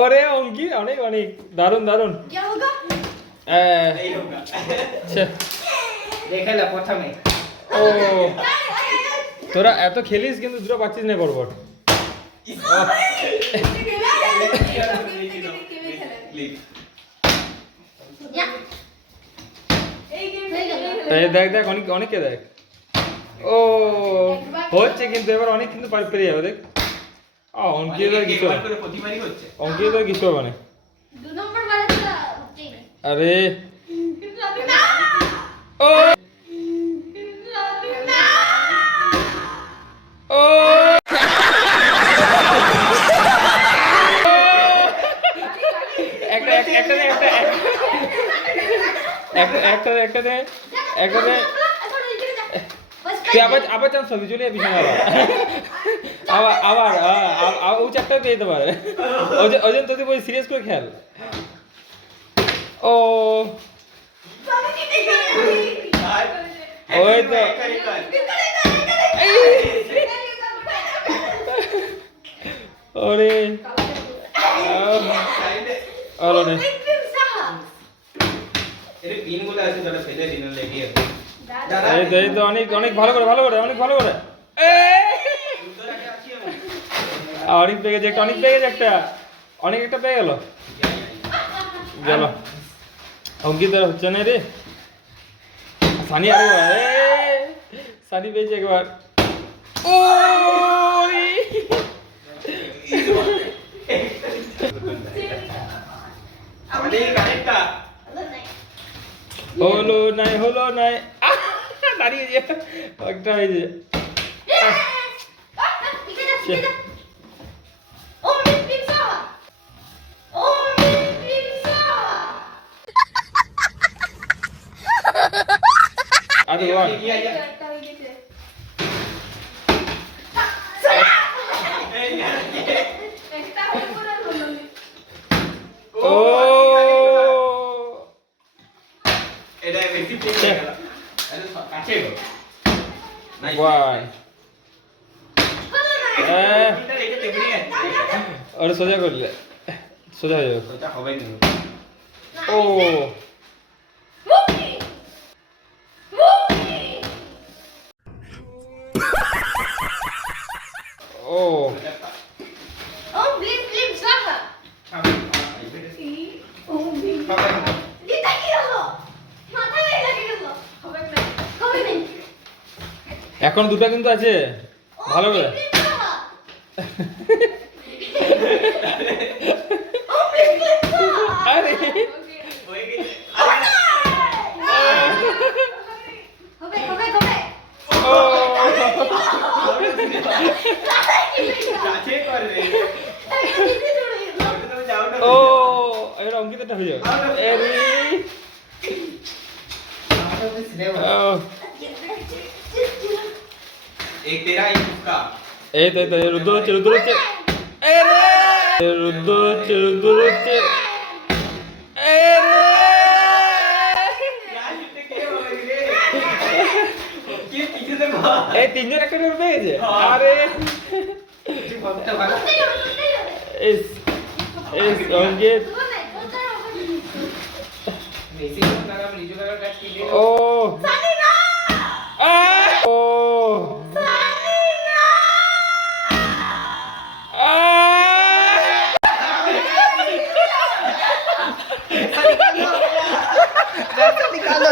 ওরে অঙ্কি অনেক অনেক দারুণ দারুণ। দেখাইলা প্রথমে। ও তোরা এত খেলিস কিন্তু দুটো পাচ্ছিস না পরপর। দেখ দেখ অনেক অনেককে দেখ। ও হচ্ছে কিন্তু এবার অনেক কিন্তু পেরে যাবে দেখ। অঙ্কিত কিছু অঙ্কিত কিছু হবে না। আরে ও ও একটা একটা একটা একটা একটা একটা তুই আবার চান্স হবে চলে যাবি আবার আবার আবার ও চারটা পেয়ে যেতে পারে। ওজন তোকে বলি সিরিয়াস করে খেয়াল। ও ওই তো ওরে আলো নে এই তো অনেক অনেক ভালো করে অনেক ভালো করে অনেক পেয়ে গেছে একটা অনেক পেয়ে গেছে একটা অনেক একটা পেয়ে গেল গেল। অঙ্কিত হচ্ছে না রে সানি আরে সানি পেয়েছে একবার। হলো নাই দাঁড়িয়ে একটা হয়েছে। আরে বাহ ও এটা বেশি পেয়ে গেল আরে কাছে গো নাইস ওয়ান ওরে সোজা করলে সোজা হয়ে যাবে এটা হবে না। ও ও এখন দুটো কিন্তু আছে ভালো করে। আরে ও এবার অঙ্কিতটা হয়ে যাবে। एक तेरा एक उसका এই তো রুদ্র হচ্ছে রুদ্র হচ্ছে এই তিনজন একটা করে পেয়ে গেছে। আরে এস এস অঙ্কিত ও ও निकालो